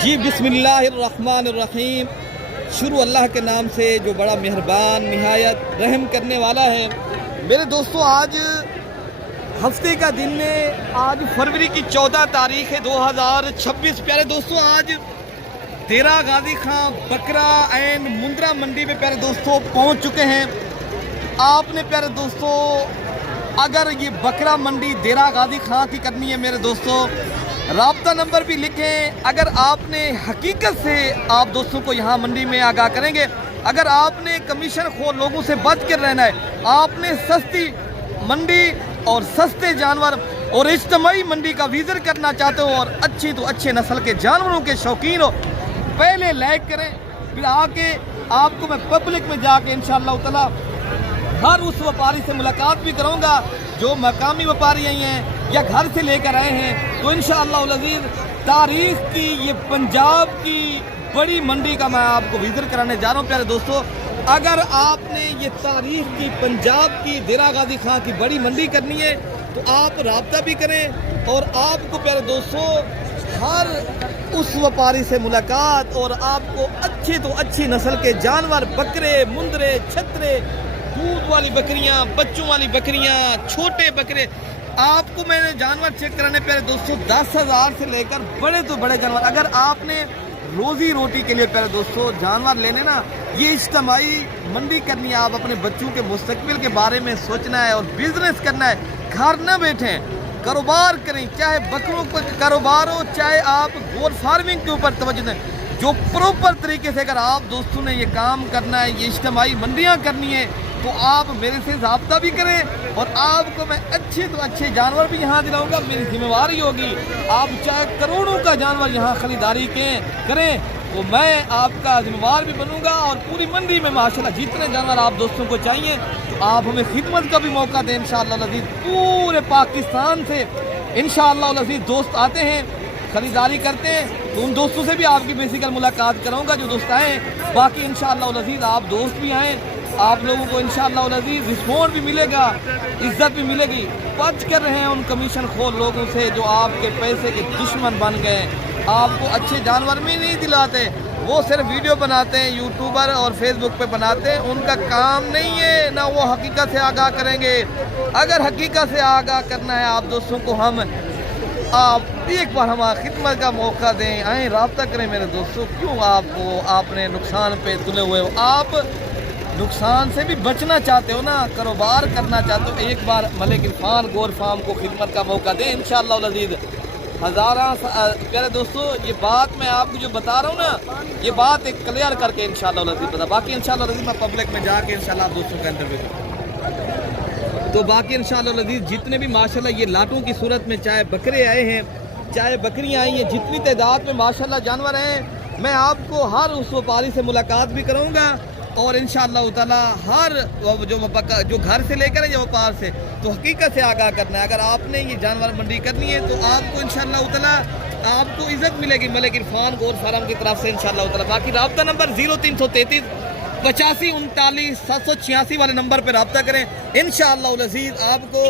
जी बिस्मिल्लाहिर्रहमानिर्रहीम। शुरू अल्लाह के नाम से जो बड़ा मेहरबान निहायत रहम करने वाला है। मेरे दोस्तों, आज हफ्ते का दिन है। आज फरवरी की 14 तारीख है 2026। प्यारे दोस्तों, आज देरा गाजी खां बकरा एंड मुंद्रा मंडी में प्यारे दोस्तों पहुंच चुके हैं। आपने प्यारे दोस्तों अगर ये बकरा मंडी देरा गाजी खां की करनी है मेरे दोस्तों, राब्ता नंबर भी लिखें। अगर आपने हकीकत से आप दोस्तों को यहाँ मंडी में आगाह करेंगे, अगर आपने कमीशन खोर लोगों से बच कर रहना है, आपने सस्ती मंडी और सस्ते जानवर और इज्तिमाई मंडी का विजिट करना चाहते हो और अच्छी तो अच्छे नस्ल के जानवरों के शौकीन हो, पहले लाइक करें, फिर आके आपको मैं पब्लिक में जाके इंशाअल्लाह ताला हर उस व्यापारी से मुलाकात भी करूँगा जो मकामी व्यापारी आई हैं या घर से लेकर आए हैं। तो इंशाअल्लाह अज़ीज़ तारीख की ये पंजाब की बड़ी मंडी का मैं आपको विजिट कराने जा रहा हूँ। प्यारे दोस्तों, अगर आपने ये तारीख की पंजाब की देरा गाजी खां की बड़ी मंडी करनी है तो आप राब्ता भी करें और आपको प्यारे दोस्तों हर उस व्यापारी से मुलाकात और आपको अच्छी तो अच्छी नस्ल के जानवर, बकरे, मुंदरे, छतरे, दूध वाली बकरियां, बच्चों वाली बकरियां, छोटे बकरे, आपको मैंने जानवर चेक कराने प्यारे दोस्तों 10,000 से लेकर बड़े तो बड़े जानवर। अगर आपने रोजी रोटी के लिए प्यारे दोस्तों जानवर लेने ना, ये इज्तिमाई मंडी करनी है, आप अपने बच्चों के मुस्तकबिल के बारे में सोचना है और बिजनेस करना है, घर न बैठें, कारोबार करें, चाहे बकरों का कारोबार हो, चाहे आप गोट फार्मिंग के ऊपर तवज्जो दें। जो प्रॉपर तरीके से अगर आप दोस्तों ने ये काम करना है, ये इज्तिमाई मंडियाँ करनी है, तो आप मेरे से रब्ता भी करें और आपको मैं अच्छे तो अच्छे जानवर भी यहाँ दिलाऊंगा। मेरी जिम्मेवारी होगी, आप चाहे करोड़ों का जानवर यहाँ खरीदारी करें तो मैं आपका जिम्मेवार भी बनूंगा और पूरी मंडी में माशाल्लाह जितने जानवर आप दोस्तों को चाहिए तो आप हमें खिदमत का भी मौका दें इंशाअल्लाह अज़ीज़। पूरे पाकिस्तान से इंशाअल्लाह अज़ीज़ दोस्त आते हैं, खरीदारी करते हैं, तो उन दोस्तों से भी आपकी बेसिकल मुलाकात कराऊंगा जो दोस्त आए। बाकी इंशाअल्लाह अज़ीज़ आप दोस्त भी आएँ, आप लोगों को इंशाअल्लाह अज़ीज़ रिस्पॉन्ड भी मिलेगा, इज्जत भी मिलेगी। बच कर रहे हैं उन कमीशन खोर लोगों से जो आपके पैसे के दुश्मन बन गए, आपको अच्छे जानवर भी नहीं दिलाते, वो सिर्फ वीडियो बनाते हैं, यूट्यूबर और फेसबुक पे बनाते हैं, उनका काम नहीं है, ना वो हकीकत से आगाह करेंगे। अगर हकीकत से आगाह करना है आप दोस्तों को, हम आप एक बार हमारा खिदमत का मौका दें, आए रब्ता करें मेरे दोस्तों। क्यों आपने नुकसान पे तुले हुए हो, आप नुकसान से भी बचना चाहते हो ना, कारोबार करना चाहते हो, एक बार मलिक इरफान गोट फार्म को खिदमत का मौका दें इंशाअल्लाह अज़ीज़। प्यारे दोस्तों, ये बात मैं आपको जो बता रहा हूँ ना, ये बात एक क्लियर करके इंशाअल्लाह अज़ीज़ बता। बाकी इंशाअल्लाह अज़ीज़ मैं पब्लिक में जाके इंशाअल्लाह आप दोस्तों का इंटरव्यू करूँ। तो बाकी इंशाअल्लाह अज़ीज़ जितने भी माशाल्लाह ये लाटों की सूरत में चाहे बकरे आए हैं, चाहे बकरियाँ आई हैं, जितनी तादाद में माशाल्लाह जानवर हैं, मैं आपको हर उस व्यापारी से मुलाकात भी कराऊँगा और इंशाअल्लाह ताला हर जो घर से लेकर है या व्यापार से, तो हकीकत से आगाह करना है। अगर आपने ये जानवर मंडी करनी है तो आपको इंशाअल्लाह ताला आपको इज्जत मिलेगी मलिक इरफान गोट फार्म की तरफ से इंशाअल्लाह ताला। बाकी रब्ता नंबर 0333 85 39 786 वाले नंबर पर रब्ता करें इंशाअल्लाह अज़ीज़। आपको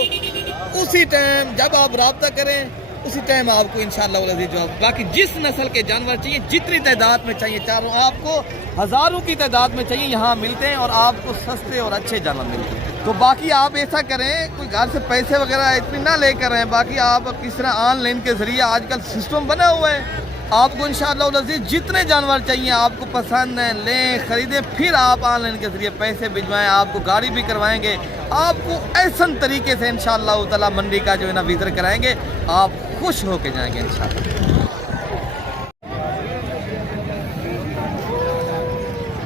उसी टाइम जब आप रब्ता करें उसी टाइम आपको इंशाअल्लाह अज़ीज़ जो बाकी जिस नस्ल के जानवर चाहिए, जितनी तादाद में चाहिए, चारों आपको हज़ारों की तादाद में चाहिए, यहाँ मिलते हैं और आपको सस्ते और अच्छे जानवर मिलते हैं। तो बाकी आप ऐसा करें, कोई घर से पैसे वगैरह इतनी ना लेकर आएँ। बाकी आप किस तरह ऑनलाइन के ज़रिए आजकल सिस्टम बना हुआ है, आपको इंशाअल्लाह अज़ीज़ जितने जानवर चाहिए आपको पसंद हैं, लें, ख़रीदें, फिर आप ऑनलाइन के ज़रिए पैसे भिजवाएं, आपको गाड़ी भी करवाएंगे, आपको ऐसा तरीके से इंशाअल्लाह ताला मंडी का जो है ना विजिट कराएंगे, आप खुश होके जाएंगे इंशाअल्लाह।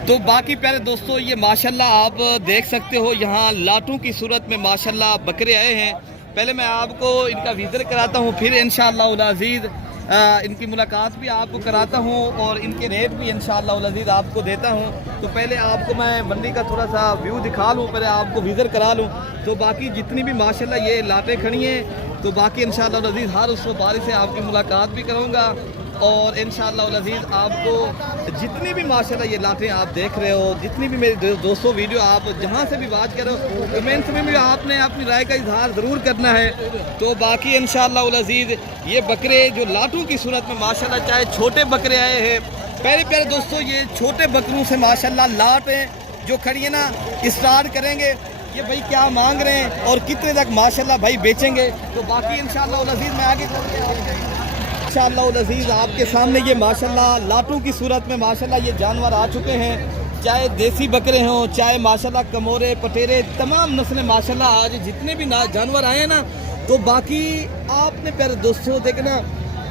तो बाकी प्यारे दोस्तों, ये माशाल्लाह आप देख सकते हो यहाँ लाटों की सूरत में माशाल्लाह बकरे आए हैं। पहले मैं आपको इनका विजिट कराता हूँ, फिर इंशाअल्लाह अज़ीज़ इनकी मुलाकात भी आपको कराता हूँ और इनके रेट भी इंशाअल्लाह अज़ीज़ आपको देता हूँ। तो पहले आपको मैं मंडी का थोड़ा सा व्यू दिखा लूँ, पहले आपको विजिट करा लूँ। तो बाकी जितनी भी माशाल्लाह ये लाटें खड़ी हैं, तो बाकी इंशाअल्लाह अज़ीज़ हर उस व्यापारी से आपकी मुलाकात भी करूँगा और इंशाअल्लाह अज़ीज़ आपको जितनी भी माशाल्लाह ये लाटें आप देख रहे हो, जितनी भी मेरे दोस्तों वीडियो आप जहाँ से भी बात कर रहे हो, कमेंट्स में भी आपने अपनी राय का इजहार ज़रूर करना है। तो बाकी इंशाअल्लाह अज़ीज़ ये बकरे जो लाटों की सूरत में माशाल्लाह चाहे छोटे बकरे आए हैं, प्यारे प्यारे दोस्तों ये छोटे बकरों से माशाल्लाह लाटें जो खड़ी है ना स्टार्ट करेंगे। ये भाई क्या मांग रहे हैं और कितने तक माशाल्लाह भाई बेचेंगे। तो बाकी इंशाअल्लाह अज़ीज़ मैं आगे इंशाअल्लाह अज़ीज़ आपके सामने ये माशाल्लाह लाटों की सूरत में माशाल्लाह ये जानवर आ चुके हैं, चाहे देसी बकरे हों, चाहे माशाल्लाह कमोरे पटेरे, तमाम नस्लें माशाल्लाह आज जितने भी जानवर आए हैं ना। तो बाकी आपने प्यारे दोस्तों देखना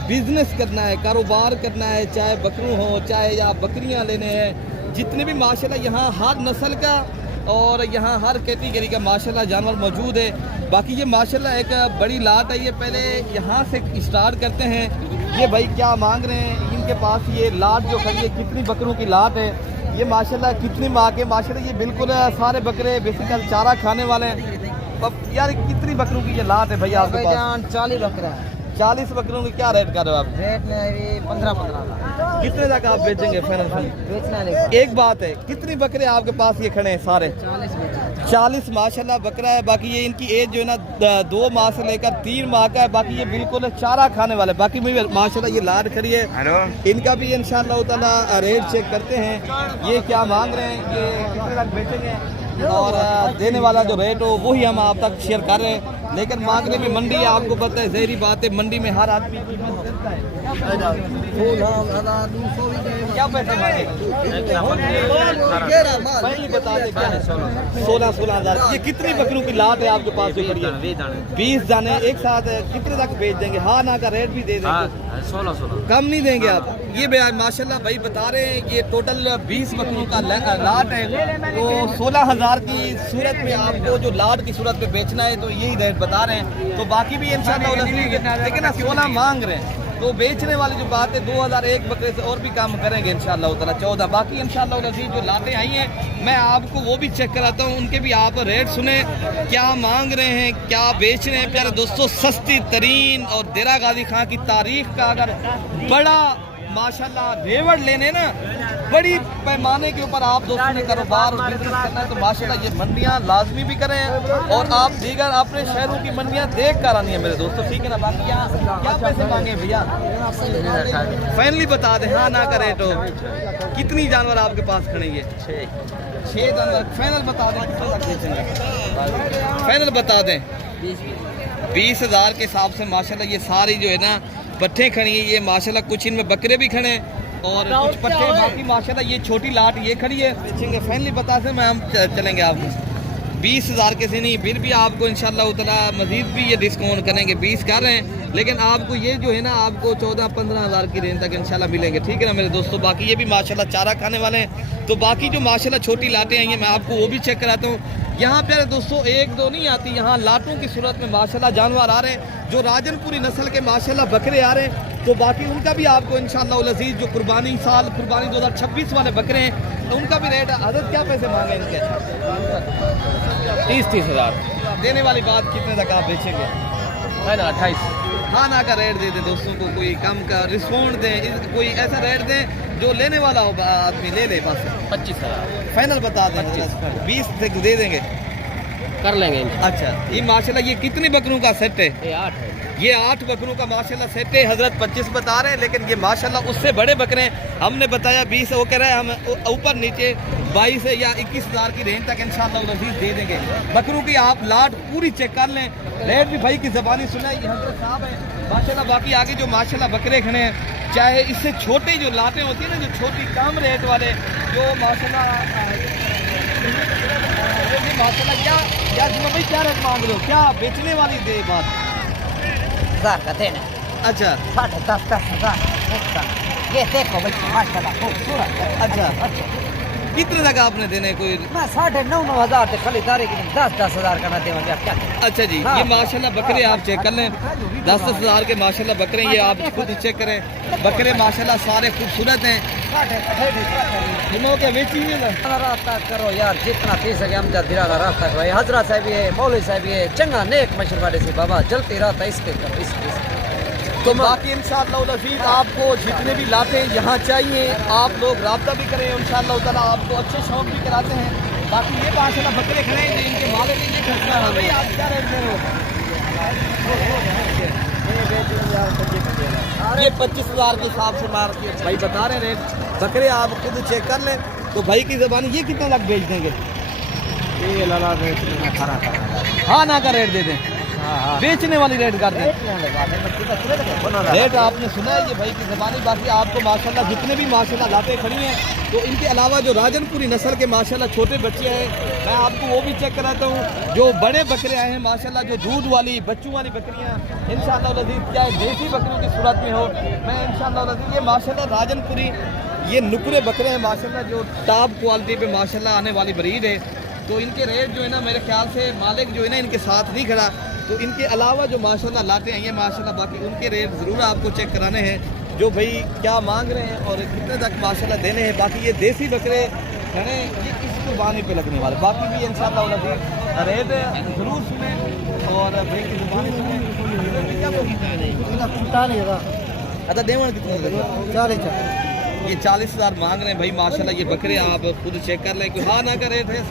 बिजनेस करना है, कारोबार करना है, चाहे बकरू हो चाहे या बकरियां लेने हैं, जितने भी माशाल्लाह यहाँ हर नस्ल का और यहाँ हर कैटेगरी का माशाल्लाह जानवर मौजूद है। बाकी ये माशाल्लाह एक बड़ी लाट है, ये पहले यहाँ से स्टार्ट करते हैं। ये भाई क्या मांग रहे हैं, इनके पास ये लाट जो खड़ी है कितनी बकरों की लाट है, ये माशाल्लाह कितनी माँ के माशाल्लाह ये बिल्कुल सारे बकरे बेसिकल चारा खाने वाले हैं। अब यार कितनी बकरों की ये लाट है भैया आपके पास? 40 बकरा है। 40 बकरों की क्या रेट कर रहे हो आप? रेट में 15 कितने तक आप बेचेंगे फाइनल? बेचना एक बात है, कितनी बकरे आपके पास ये खड़े हैं सारे? 40 माशाल्लाह बकरा है। बाकी ये इनकी एज जो है ना 2 माह से लेकर 3 माह का है। बाकी ये बिल्कुल चारा खाने वाले। बाकी में माशाल्लाह ये लाट खड़ी है, इनका भी इंशाअल्लाह ताला रेट चेक करते हैं ये क्या मांग रहे हैं, ये कितने तक बेचेंगे और देने वाला जो रेट हो वही हम आप तक शेयर कर रहे हैं। लेकिन मांगने में मंडी है, आपको पता है ज़हरी बात है, मंडी में हर आदमी करता है। क्या पैसे मांगे? बता दें क्या है? 16 हज़ार। ये कितनी बकरों की लाट है आपके पास? 20 जाने एक साथ कितने तक बेच देंगे? हाँ ना का रेट भी दे देंगे? 16 कम नहीं देंगे आप? ये माशाल्लाह भाई बता रहे हैं ये टोटल 20 बकरों का लाट है, तो 16 हज़ार की सूरत में आपको जो लाट की सूरत में बेचना है तो यही रेट बता रहे हैं। तो बाकी भी इंशाअल्लाह लेकिन 16 मांग रहे हैं, तो बेचने वाली जो बात है 2001 बकरे से और भी काम करेंगे इंशाअल्लाह ताला 14। बाकी इंशाअल्लाह जो लाटें आई हैं मैं आपको वो भी चेक कराता हूँ, उनके भी आप रेट सुने क्या मांग रहे हैं, क्या बेच रहे हैं। प्यारे दोस्तों सस्ती तरीन और देरा गाजी खां की तारीख का अगर बड़ा माशाल्लाह रेवड़ लेने ना बड़ी पैमाने के ऊपर आप दोस्तों ने कारोबार और बिजनेस करना है तो माशाल्लाह ये मंडियाँ लाजमी भी करें और आप दीगर अपने शहरों की मंडियाँ देख कर आनी है मेरे दोस्तों, ठीक है ना। बाकी यहाँ क्या पैसे मांगे भैया फाइनली बता दें, हाँ ना का रेट हो। कितनी जानवर आपके पास खड़ेंगे? 6 जानवर। फाइनल बता दें कितने तक बेचेंगे? फाइनल बता दें 20 हज़ार के हिसाब से माशाल्लाह ये सारी जो है ना पट्ठे खड़ी है, ये माशाल्लाह कुछ इनमें बकरे भी खड़े हैं और कुछ पट्ठे, बाकी माशाल्लाह ये छोटी लाट ये खड़ी है। बेचेंगे फाइनली बता दें मैं हम चलेंगे आपको 20 हज़ार के से नहीं, फिर भी आपको इंशाअल्लाह ताला मज़ीद भी ये डिस्काउंट करेंगे। 20 कर रहे हैं लेकिन आपको ये जो है ना आपको 14-15 हज़ार की रेंज तक इंशाल्लाह मिलेंगे, ठीक है ना मेरे दोस्तों। बाकी ये भी माशाल्लाह चारा खाने वाले हैं, तो बाकी जो माशाल्लाह छोटी लाटें आई हैं मैं आपको वो भी चेक कराता हूँ। यहाँ प्यारे दोस्तों 1-2 नहीं आती, यहाँ लाटों की सूरत में माशाल्लाह जानवर आ रहे हैं जो राजनपुरी नस्ल के माशाल्लाह बकरे आ रहे हैं। तो बाकी उनका भी आपको इंशाअल्लाह अज़ीज़ जो कुर्बानी 2026 वाले बकरे हैं तो उनका भी रेट हज़रत क्या पैसे मांगे इनके? 30 हज़ार देने वाली बात कितने तक आप बेचेंगे? है ना 28। हाँ ना का रेट दे दें दोस्तों को, कोई कम का रिस्पॉन्ड दें, कोई ऐसा रेट दें जो लेने वाला होगा आदमी ले ले बस। 25 हज़ार फाइनल बता दें 20 तक दे देंगे, कर लेंगे। अच्छा ये माशाल्लाह ये कितने बकरों का सेट है? ये 8 है। ये 8 बकरों का माशाल्लाह सेट है। हज़रत 25 बता रहे हैं लेकिन ये माशाल्लाह उससे बड़े बकरे हैं। हमने बताया 20, वो कह रहे हैं हम ऊपर नीचे 22 या 21 हज़ार की रेंज तक इंशाअल्लाह अज़ीज़ दे देंगे। बकरों की आप लाट पूरी चेक कर लें, रेट भी भाई की ज़बानी सुना है, ये हज़रत साहब है माशाल्लाह। बाकी आगे जो माशाल्लाह बकरे खड़े हैं, चाहे इससे छोटे जो लाटें होती है ना, जो छोटी कम रेट वाले जो माशाल्लाह क्या यार भाई क्या रेट मांग रहे हो, क्या बेचने वाली दे बात? 1000 का देना। अच्छा 10,500 ये देखो भाई माशाल्लाह खूबसूरत है। अच्छा कितने तक आपने देने कोई? मैं 9.5 हज़ार से खरीदारी की 10 हज़ार का ना देंगे क्या? अच्छा जी हाँ। ये माशाल्लाह बकरे आप चेक कर लें, 10 हज़ार के माशाल्लाह बकरे, ये आप खुद चेक करें। बकरे माशाल्लाह सारे खूबसूरत हैं। रास्ता करो यार जितना थी सके हम दिरा का रास्ता करो। हजरत साहब है, मौलवी साहब है, चंगा नेक मशहूर वाले से बाबा जलती रहता इसके करो इसके तो बाकी इंशाअल्लाह अज़ीज़ आपको जितने भी लाते यहाँ चाहिए आप लोग राब्ता भी करें, इंशाअल्लाह ताला आपको अच्छे शौक भी कराते हैं। बाकी ये माशाल्लाह बकरे खड़े हैं, इनके माले नहीं खर्चना है भाई। आप क्या रेट दे रहे हो? ये 25,000 के हिसाब से मार के भाई बता रहे हैं रेट। बकरे आप खुद चेक कर लें। तो भाई की ज़बानी ये कितने लाख बेच देंगे? ये लाला रेट हाँ ना का रेट दे दें, बेचने वाली रेट कर दें। रेट आपने सुना है ये भाई की ज़बानी। बाकी आपको माशाल्लाह जितने भी माशाल्लाह लाते खड़ी हैं, तो इनके अलावा जो राजनपुरी नस्ल के माशाल्लाह छोटे बच्चे हैं, मैं आपको वो भी चेक कराता हूँ। जो बड़े बकरे आए हैं माशाल्लाह, जो दूध वाली बच्चों वाली बकरियाँ इंशाअल्लाह अज़ीज़ क्या देसी बकरियों की सूरत में हो, मैं इंशाअल्लाह अज़ीज़ ये माशाल्लाह राजनपुरी ये नुकरे बकरे हैं माशाल्लाह, जो टॉप क्वालिटी पे माशाल्लाह आने वाली ब्रीड है। तो इनके रेट जो है ना, मेरे ख्याल से मालिक जो है ना इनके साथ नहीं खड़ा। तो इनके अलावा जो माशाल्लाह लाते हैं ये माशाल्लाह, बाकी उनके रेट ज़रूर आपको चेक कराने हैं, जो भाई क्या मांग रहे हैं और कितने तक माशाल्लाह देने हैं। बाकी ये देसी बकरे खड़े ये इस कुर्बानी पे लगने वाले। बाकी भी इंशाअल्लाह रेट ज़रूर सुने और भाई की ज़ुबानी सुने। अच्छा देवन कितने ये 40,000 मांग रहे हैं भाई माशाल्लाह। ये बकरे आप खुद चेक कर लें, कोई हाँ ना का रेट है।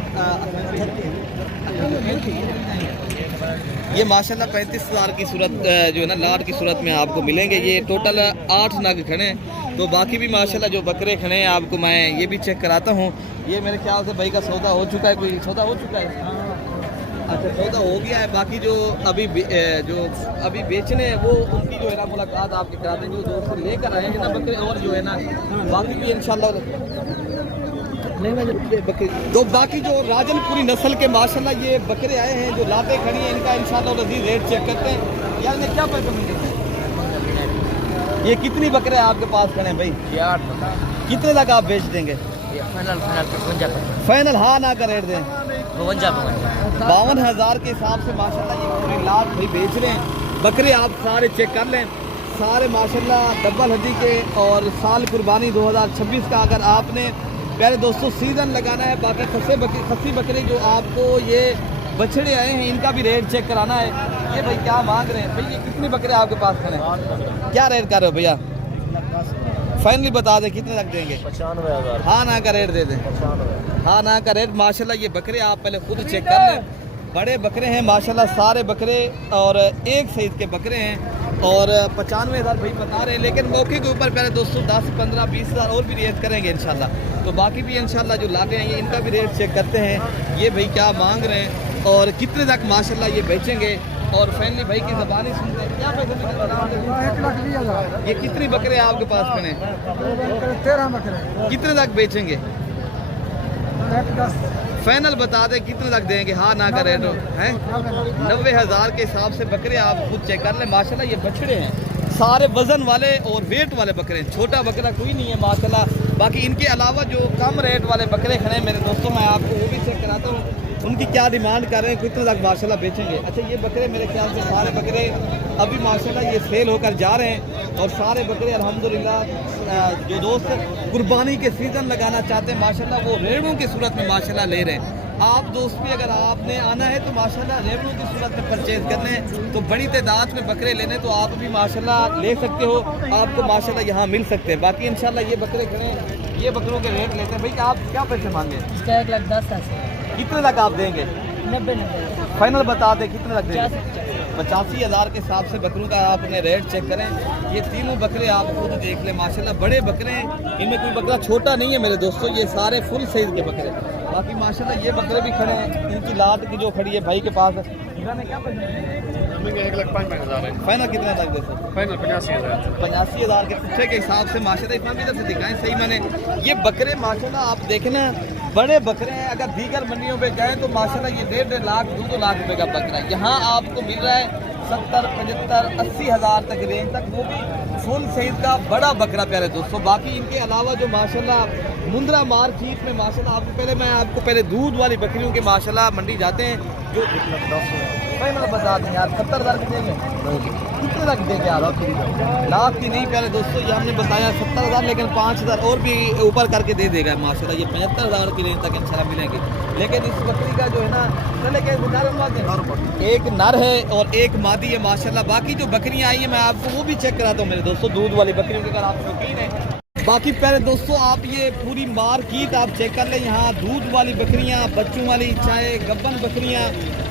ये माशाल्लाह 35,000 की सूरत जो है ना लाट की सूरत में आपको मिलेंगे। ये टोटल 8 नग खड़े हैं। तो बाकी भी माशाल्लाह जो बकरे खड़े हैं आपको मैं ये भी चेक कराता हूँ। ये मेरे ख्याल से भाई का सौदा हो चुका है। कोई सौदा हो चुका है? अच्छा सौदा हो गया है। बाकी जो अभी बेचने हैं वो उनकी जो है ना मुलाकात आपके कराते हैं, जो दोस्त लेकर आए हैं ना बकरे। और जो है ना बाकी भी इंशाल्लाह तो बाकी जो राजनपुरी नस्ल के माशाल्लाह ये बकरे आए हैं, जो लाते खड़ी हैं, इनका इंशाल्लाह अज़ीज़ रेट चेक करते हैं। यार ये क्या पैसे मिलेंगे? ये कितनी बकरे आपके पास खड़े हैं भाई? ये 8 कितने तक आप बेच देंगे? फाइनल हाँ ना का रेट दें 52,000 के हिसाब से माशाल्लाह ये पूरी लाट भाई बेच रहे हैं। बकरे आप सारे चेक कर लें, सारे माशाल्लाह डबल हड्डी के। और साल कुर्बानी 2026 का अगर आपने प्यारे दोस्तों सीज़न लगाना है। बाकी खस्सी बकरे जो आपको ये बछड़े आए हैं, इनका भी रेट चेक कराना है। ये भाई क्या मांग रहे हैं भाई? ये कितने बकरे आपके पास खड़े हैं? क्या रेट कर रहे हो भैया? फाइनली बता दें कितने तक देंगे? 95,000 हाँ ना का रेट दे दें। हाँ ना का रेट माशाल्लाह ये बकरे आप पहले खुद चेक कर लें। बड़े बकरे हैं माशाल्लाह, सारे बकरे और एक सईद के बकरे हैं। और 95,000 भाई बता रहे हैं, लेकिन मौके के ऊपर पहले दोस्तों 10, 15, 20,000 और भी रेट करेंगे इंशाल्लाह। तो बाकी भी इंशाल्लाह जो लाते हैं ये इनका भी रेट चेक करते हैं। ये भाई क्या मांग रहे हैं और कितने तक माशाल्लाह ये बेचेंगे। और फैमिली भाई की ज़बानी सुनते हैं। क्या पैसे? 1,20,000। ये कितनी बकरे आपके पास खड़े हैं? 13 बकरे। कितने तक बेचेंगे? फाइनल बता दें कितने तक देंगे? हाँ ना का रेट है 90,000 के हिसाब से बकरे आप खुद चेक कर लें। माशाल्लाह ये बछड़े हैं, सारे वजन वाले और वेट वाले बकरे हैं, छोटा बकरा कोई नहीं है माशाल्लाह। बाकी इनके अलावा जो कम रेट वाले बकरे खड़े हैं मेरे दोस्तों, मैं आपको वो भी चेक कराता हूँ उनकी क्या डिमांड कर रहे हैं, कितने तक माशाल्लाह बेचेंगे। अच्छा ये बकरे मेरे ख्याल से सारे बकरे अभी माशाल्लाह ये सेल होकर जा रहे हैं। और सारे बकरे अल्हम्दुलिल्लाह जो दोस्त कुर्बानी के सीज़न लगाना चाहते हैं माशाल्लाह, वो रेड़ों की सूरत में माशाल्लाह ले रहे हैं। आप दोस्त भी अगर आपने आना है तो माशाल्लाह रेड़ों की सूरत में परचेज़ करने हैं, तो बड़ी तादाद में बकरे लेने तो आप भी माशाल्लाह ले सकते हो, आपको माशाल्लाह यहाँ मिल सकते हैं। बाकी इंशाल्लाह ये बकरे खड़े हैं, ये बकरों के रेट लेते हैं। भाई आप क्या पैसे मांगे? इसका 1,10,000। कितने तक आप देंगे? 90। फाइनल बता दें कितने तक देंगे? 85,000 के हिसाब से बकरों का आपने रेट चेक करें। ये तीनों बकरे आप खुद देख लें माशाल्लाह, बड़े बकरे हैं, इनमें कोई बकरा छोटा नहीं है मेरे दोस्तों, ये सारे फुल साइज़ के बकरे। बाकी माशाल्लाह ये बकरे भी खड़े हैं, इनकी लाट की जो खड़ी है भाई के पास। क्या 1,05,000 है। फाइनल कितने तक दे सकते? फाइनल 85,000। 85,000 के पुट्ठे के हिसाब से माशाल्लाह इतना भी इधर से दिखाएं सही। मैंने ये बकरे माशाल्लाह आप देखना बड़े बकरे हैं। अगर दीगर मंडियों पे गए तो माशाल्लाह ये 1.5 लाख 2 लाख रुपए का बकरा है, यहाँ आपको मिल रहा है 70, 75, 80,000 तक रेंज तक, वो भी फुल साइज का बड़ा बकरा प्यारे दोस्तों। बाकी इनके अलावा जो माशाल्लाह मुंद्रा मार्केट में माशाल्लाह मैं आपको पहले दूध वाली बकरियों के माशाल्लाह मंडी जाते हैं जो फाइनल बता दें यार 70,000 की देंगे, कितने तक देंगे आप? लाख की नहीं प्यारे दोस्तों, ये हमने बताया 70,000, लेकिन 5,000 और भी ऊपर करके दे देगा माशाल्लाह। ये 75,000 की रेंज तक इंशाल्लाह मिलेंगे। लेकिन इस बकरी का जो है ना, चले के एक नर है और एक मादी है माशाल्लाह। बाकी जो बकरियां आई हैं मैं आपको वो भी चेक कराता हूँ मेरे दोस्तों, दूध वाली बकरियों के अगर आप शौकीन हैं। बाकी प्यारे दोस्तों आप ये पूरी मार्केट आप चेक कर लें, यहाँ दूध वाली बकरियाँ, बच्चों वाली चाहे गब्बन बकरियाँ,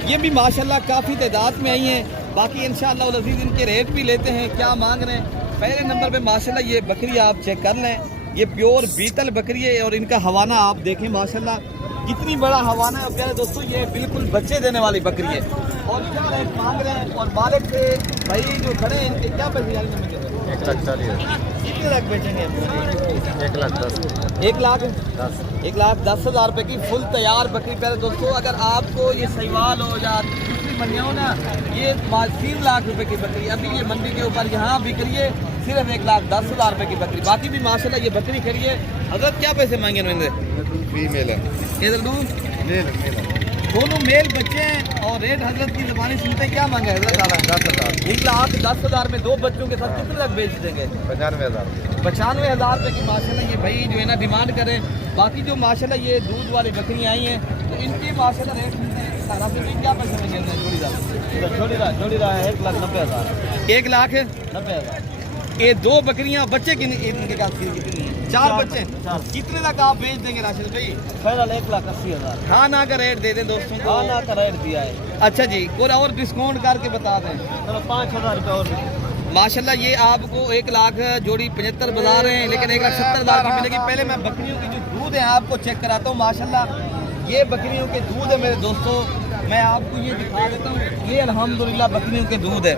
ये भी माशाल्लाह काफ़ी तादाद में आई हैं। बाकी इंशाअल्लाह अज़ीज़ इनके रेट भी लेते हैं, क्या मांग रहे हैं। पहले नंबर पे माशाल्लाह ये बकरी आप चेक कर लें, ये प्योर बीतल बकरी है और इनका हवाना आप देखें माशाल्लाह कितनी बड़ा हवाना है प्यारे दोस्तों। ये बिल्कुल बच्चे देने वाली बकरी है। और क्या रेट मांग रहे हैं और मालिक से भाई जो खड़े हैं इनके क्या पैसे जाने में? 1,40,000। कितने तक बेचेंगे? 1,10,000। 1,10,000 रुपये की फुल तैयार बकरी प्यारे दोस्तों। अगर आपको ये सहीवाल हो या दूसरी मंडियाँ हो ना, ये 3 लाख रुपए की बकरी अभी ये मंडी के ऊपर यहाँ बिक रही है सिर्फ 1,10,000 रुपये की बकरी। बाकी भी माशाल्लाह ये बकरी खड़ी है। हजरत क्या पैसे मांगे नरेंद्र? फीमेल है, इधर दोनों मेल बच्चे हैं और रेट हजरत की ज़बानी सुनते हैं, क्या मांगे हजरत? 10,000। 1,10,000 में 2 बच्चों के साथ कितने तक बेच देंगे? 95,000। 95,000 रुपये की माशाल्लाह ये भाई जो है ना डिमांड करें। बाकी जो माशाल्लाह ये दूध वाली बकरियाँ आई हैं तो इनकी माशाल्लाह रेट मिलते हैं। क्या पैसे मिलेंगे? जोड़ी रहा है 1,90,000। 1,90,000। ये 2 बकरियाँ बच्चे की इनके कितनी है? 4 बच्चे। कितने तक आप बेच देंगे राशिद भाई? फाइनल 1,80,000। हाँ ना का रेट दे दें दोस्तों को। हाँ ना का रेट दिया है। अच्छा जी, और डिस्काउंट करके बता दें। चलो 5,000 रुपये और। माशाल्लाह ये आपको 1 लाख जोड़ी 75 बता रहे हैं, लेकिन 1,70,000 की मिलेगी। पहले मैं बकरियों की जो दूध है आपको चेक कराता हूँ माशाल्लाह। ये बकरियों के दूध है मेरे दोस्तों, मैं आपको ये दिखा देता हूँ। ये अल्हम्दुलिल्लाह बकरियों के दूध है।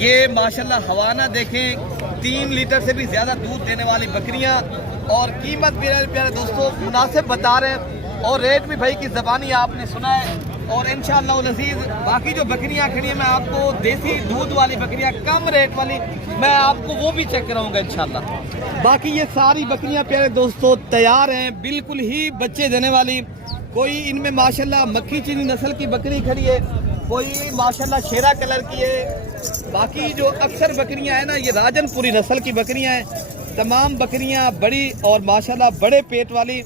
ये माशाल्लाह हवाना देखें, 3 लीटर से भी ज़्यादा दूध देने वाली बकरियाँ। और कीमत भी प्यारे दोस्तों मुनासिब बता रहे हैं और रेट भी भाई की ज़बानी आपने सुना है। और इंशाअल्लाह अज़ीज़ बाकी जो बकरियाँ खड़ी हैं मैं आपको देसी दूध वाली बकरियाँ कम रेट वाली मैं आपको वो भी चेक कराऊंगा इंशाअल्लाह। बाकी ये सारी बकरियाँ प्यारे दोस्तों तैयार हैं, बिल्कुल ही बच्चे देने वाली। कोई इनमें माशाल्लाह मक्खी चीनी नस्ल की बकरी खड़ी है, कोई माशाल्लाह शेरा कलर की है। बाकी जो अक्सर बकरियां हैं ना ये राजनपुरी नस्ल की बकरियां हैं। तमाम बकरियां बड़ी और माशाल्लाह बड़े पेट वाली।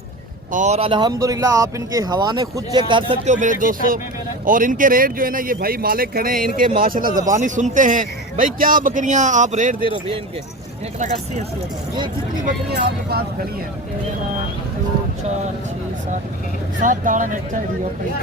और अल्हम्दुलिल्लाह आप इनके हवाने खुद चेक कर सकते हो मेरे दोस्तों। और इनके रेट जो है ना ये भाई मालिक खड़े हैं, इनके माशाल्लाह ज़बानी सुनते हैं। भाई क्या बकरियां आप रेट दे रहे हो भैया इनके? 1,80,000। ये कितनी बकरियां आपके पास खड़ी हैं? 2, 4, 6, 7 दाना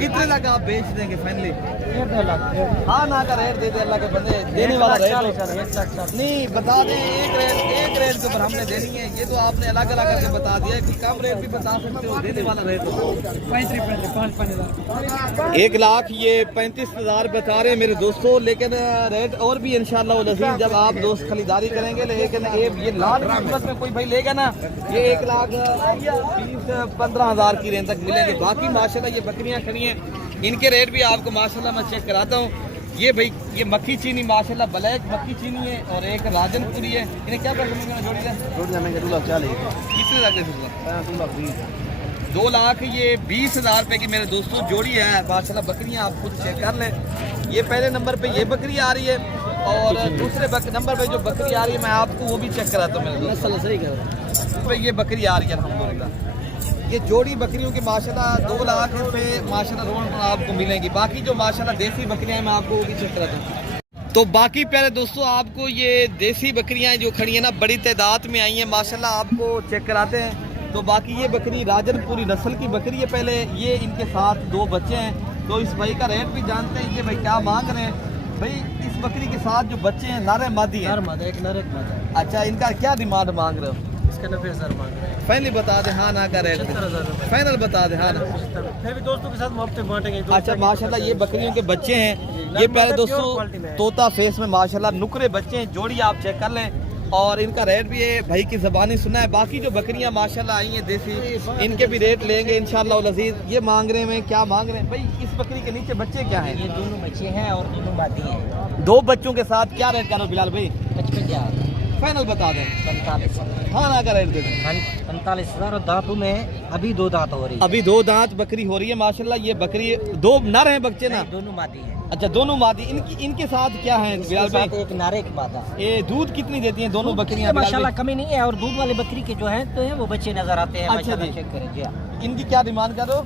कितने तक आप बेच देंगे फाइनली? 1,2 लाख। हाँ ना का रेट दे दे, अल्लाह के बंदे देने वाला रेट 1,40,000। नहीं बता दें। एक रेट के ऊपर हमने देनी है, ये तो आपने अलग अलग करके बता दिया है कि कम रेट भी बता सकते हो, देने वाला रेट हो 5,000। 1 लाख ये 35,000 बता रहे हैं मेरे दोस्तों। लेकिन रेट और भी इंशाअल्लाह अज़ीज़ जब आप दोस्त खरीदारी करेंगे। लेकिन ये लाख की कीमत में कोई भाई लेगा ना, ये 1,20,000-15,000 की रेंज तक मिलेंगे। बाकी माशाल्लाह ये बकरियां खड़ी हैं, इनके रेट भी आपको माशाल्लाह मैं चेक कराता हूँ। ये भाई ये मक्खी चीनी माशाल्लाह ब्लैक मक्खी चीनी है और एक राजनपुरी है। इन्हें क्या पैसे मिलेंगे जोड़ी का? जोड़ी 2,40,000। कितने लग रहे? 2,20,000 ये 20,000 रुपये की मेरे दोस्तों जोड़ी है माशाल्लाह। बकरियां आप खुद चेक कर लें। ये पहले नंबर पे ये बकरी आ रही है और दूसरे नंबर पे जो बकरी आ रही है मैं आपको वो भी चेक कराता हूँ मेरे दोस्तों। सही कर ये बकरी आ रही है अल्हम्दुलिल्लाह। ये जोड़ी बकरियों की माशाल्लाह 2 लाख रुपये माशाल्लाह रोड आपको मिलेंगी। बाकी जो माशाल्लाह देसी बकरियां हैं मैं आपको वो भी चेक कराता हूँ। तो बाकी प्यारे दोस्तों आपको ये देसी बकरियां जो खड़ी हैं ना बड़ी तादाद में आई हैं माशाल्लाह, आपको चेक कराते हैं। तो बाकी ये बकरी राजनपुरी नस्ल की बकरी है। पहले ये इनके साथ 2 बच्चे हैं। तो इस भाई का रेट भी जानते हैं, ये भाई क्या मांग रहे हैं। भाई इस बकरी के साथ जो बच्चे हैं नर मादी है? एक नर एक मादा। अच्छा, इनका क्या डिमांड मांग रहे हो? इसका 90,000 मांग रहे हैं। फाइनली बता दे हाँ ना का रेट? 70,000। फाइनल बता दे हाँ ना। फिर भी दोस्तों के साथ मुफ्त बांटेंगे। अच्छा माशाल्लाह ये बकरियों के बच्चे हैं। ये प्यारे दोस्तों तोता फेस में माशाल्लाह नुकरे बच्चे हैं। जोड़ी आप चेक कर लें और इनका रेट भी है भाई की ज़बानी सुना है। बाकी जो बकरियां माशाल्लाह आई हैं देसी, इनके भी रेट लेंगे इंशाअल्लाह अज़ीज़। ये मांग रहे हैं क्या मांग रहे हैं भाई? इस बकरी के नीचे बच्चे क्या हैं? ये दोनों बच्चे हैं और दोनों मादी हैं। 2 बच्चों के साथ क्या रेट करो बिलाल भाई? 55,000। फाइनल बता दें। 45,000। हाँ ना का रेट दे दें। 45,000 दांतों में अभी 2 दांत हो रही है। अभी 2 दांत बकरी हो रही है माशाल्लाह। ये बकरी 2 नर हैं बच्चे ना? दोनों मादी है। अच्छा दोनों मादी। इनके साथ क्या है बिलाल भाई? एक नारे एक मादा। ये दूध कितनी देती हैं दोनों बकरियां? माशाल्लाह कमी नहीं है। और दूध वाली बकरी के जो है तो है वो बच्चे नजर आते हैं। अच्छा माशाल्लाह जी। चेक करें जी। हाँ। इनकी क्या डिमांड करो?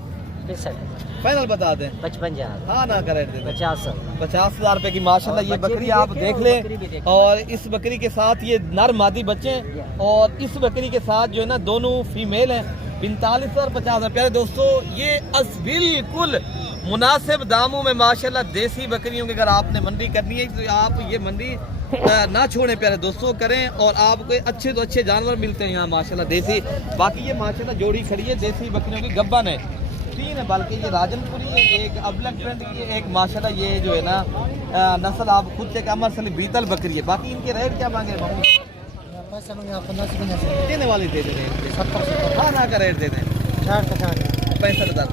65, फाइनल बता दें। 55,000, हाँ ना का रेट दे दें। 50,000। 50,000 रुपए की माशाल्लाह। ये बच्चे बकरी भी आप देखें देख और लें। बकरी भी देखें। और इस बकरी के साथ ये नर मादी बच्चे हैं और इस बकरी के साथ जो है ना दोनों फीमेल हैं। 45 और 50,000। प्यारे दोस्तों ये बिल्कुल मुनासिब दामों में माशाल्लाह देसी बकरियों की अगर आपने मंडी करनी है तो आप ये मंडी ना छोड़ें प्यारे दोस्तों, करें। और आपको अच्छे तो अच्छे जानवर मिलते हैं यहाँ माशाल्लाह देसी। बाकी ये माशाल्लाह जोड़ी खड़ी है देसी बकरियों की, गब्बन है 3 है, बल्कि ये राजनपुरी है, एक अबलग ट्रेंड की है, एक माशाल्लाह ये जो है ना नस्ल आप खुद से अमर सली बीतल बकरी है। बाकी इनके रेट क्या मांगे मामू? देने वाले दे दें। 70, हाँ ना का रेट दे दें। 65,000।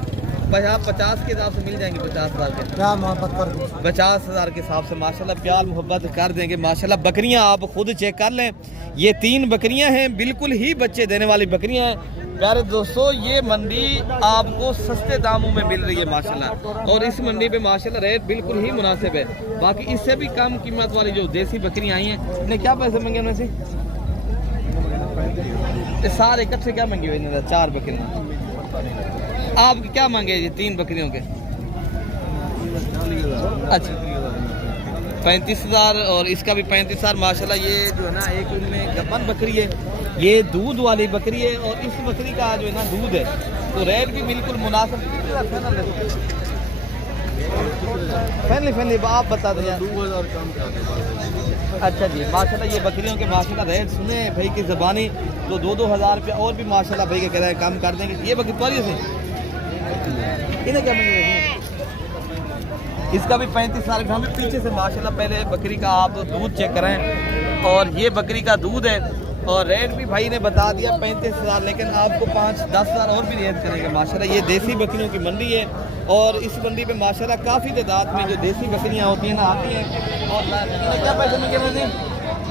50 के हिसाब से मिल जाएंगे। 50,000 के क्या मोहब्बत कर दो। 50,000 के हिसाब से माशाल्लाह प्यार मोहब्बत कर देंगे माशाल्लाह। बकरियां आप खुद चेक कर लें। ये 3 बकरियां हैं, बिल्कुल ही बच्चे देने वाली बकरियां हैं। प्यारे दोस्तों ये मंडी आपको सस्ते दामों में मिल रही है माशाल्लाह। और इस मंडी पे माशाल्लाह रेट बिल्कुल ही मुनासिब है। बाकी इससे भी कम कीमत वाली जो देसी बकरियां आई हैं इन्हें क्या पैसे मांगे उनमें से? सारे इकट्ठे क्या मांगे हुए इन्होंने? 4 बकरियां। आप क्या मांगे ये 3 बकरियों के? अच्छा 35,000 और इसका भी 35,000 माशाल्लाह। ये जो है ना एक इनमें गब्बन बकरी है, ये दूध वाली बकरी है और इस बकरी का जो है ना दूध है तो रेट भी बिल्कुल मुनासिब। फैमिली आप बता दें। 2,000 कम कर दो। अच्छा जी माशाल्लाह। ये बकरियों के माशाल्लाह रेट सुने भाई की ज़बानी तो 2-2 हज़ार रुपया और भी माशाल्लाह भाई के कह रहे हैं कम कर देंगे। ये बकरी पाली से इन्हें क्या मिलेगी? इसका भी 35,000। हमें पीछे से माशाल्लाह पहले बकरी का आप दूध चेक करें और ये बकरी का दूध है और रेट भी भाई ने बता दिया 35,000, लेकिन आपको 5-10 हज़ार और भी रेट करेंगे माशाल्लाह। ये देसी बकरियों की मंडी है और इस मंडी पे माशाल्लाह काफ़ी तादाद में जो देसी बकरियां होती हैं ना आती हैं। और इन्हें क्या पैसे मिलेंगे मुझे?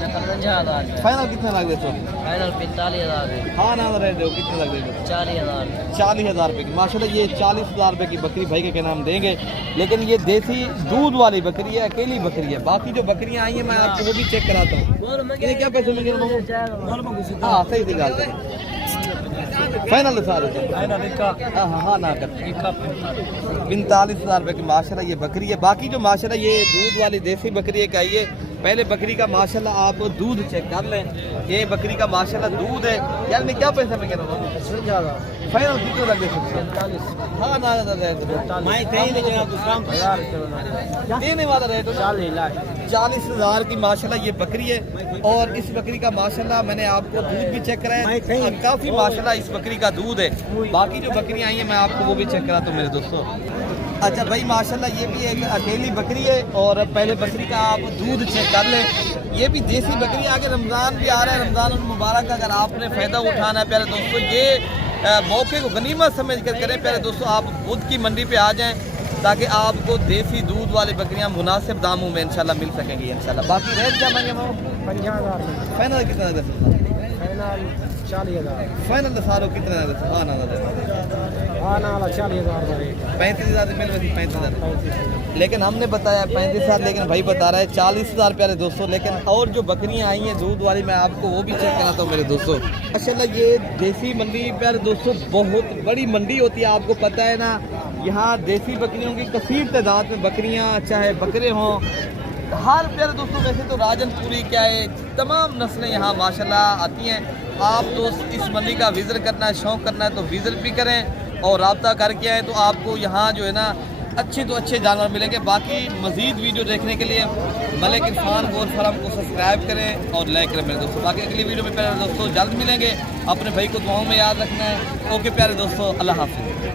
55,000। फाइनल कितने लग गए? फाइनल 45,000। हाँ ना रेट दो कितने लग गए? 40,000। 40,000 रुपये की माशाल्लाह। ये 40,000 रुपये की बकरी भाई के नाम देंगे। लेकिन ये देसी दूध वाली बकरी है, अकेली बकरी है। बाकी जो बकरियां आई हैं मैं आपको वो भी चेक कराता हूँ। इन्हें क्या पैसे मिलेंगे? हाँ सही से गाल फाइनल सारे हाँ ना कर 45,000 रुपये की माशाल्लाह ये बकरी है। बाकी जो माशाल्लाह ये दूध वाली देसी बकरी का ये पहले बकरी का माशाल्लाह आप दूध चेक कर लें। ये बकरी का माशाल्लाह दूध है यार। इन्हें क्या पैसे में फाइनल कितने लगे? हाँ ना देने वाला रेट 40,000 की माशाल्लाह ये बकरी है। और इस बकरी का माशाल्लाह मैंने आपको दूध भी चेक कराया, काफ़ी माशाल्लाह इस बकरी का दूध है। बाकी जो बकरियां आई हैं मैं आपको वो भी चेक कराता हूँ मेरे दोस्तों। अच्छा भाई माशाल्लाह ये भी एक अकेली बकरी है और पहले बकरी का आप दूध चेक कर लें। ये भी देसी बकरी। आगे रमज़ान भी आ रहा है, रमज़ान मुबारक का अगर आपने फ़ायदा उठाना है प्यारे दोस्तों ये मौके को गनीमत समझ कर करें प्यारे दोस्तों। आप बुध की मंडी पे आ जाएं ताकि आपको देसी दूध वाली बकरियां मुनासिब दामों में इंशाल्लाह मिल सकेंगी इंशाल्लाह। बाकी रेट क्या मांगे मामू? 50,000। फाइनल कितना दे? फाइनल 40,000। फाइनल सारों कितना दे? हाँ ना 40,000। 35,000 मिल रही 35,000, लेकिन हमने बताया 35,000, लेकिन भाई बता रहा है 40,000 प्यारे दोस्तों। लेकिन और जो बकरियां आई हैं दूध वाली मैं आपको वो भी चेक कराता हूँ मेरे दोस्तों। माशाल्लाह ये देसी मंडी प्यारे दोस्तों बहुत बड़ी मंडी होती है, आपको पता है ना। यहाँ देसी बकरियों की कसीर तादाद में बकरियाँ चाहे बकरे हों हर प्यारे दोस्तों। वैसे तो राजनपुरी क्या है तमाम नस्लें यहाँ माशाल्लाह आती हैं। आप दोस्त इस मंडी का विज़िट करना है, शौक़ करना है तो विज़िट भी करें और रब्ता करके आए तो आपको यहाँ जो है ना अच्छे तो अच्छे जानवर मिलेंगे। बाकी मज़ीद वीडियो देखने के लिए मलिक इरफान गोल्ड फार्म को सब्सक्राइब करें और लाइक करें मेरे दोस्तों। बाकी अगली वीडियो में प्यारे दोस्तों जल्द मिलेंगे। अपने भाई को दुआओं में याद रखना है। ओके प्यारे दोस्तों, अल्लाह हाफ़िज़।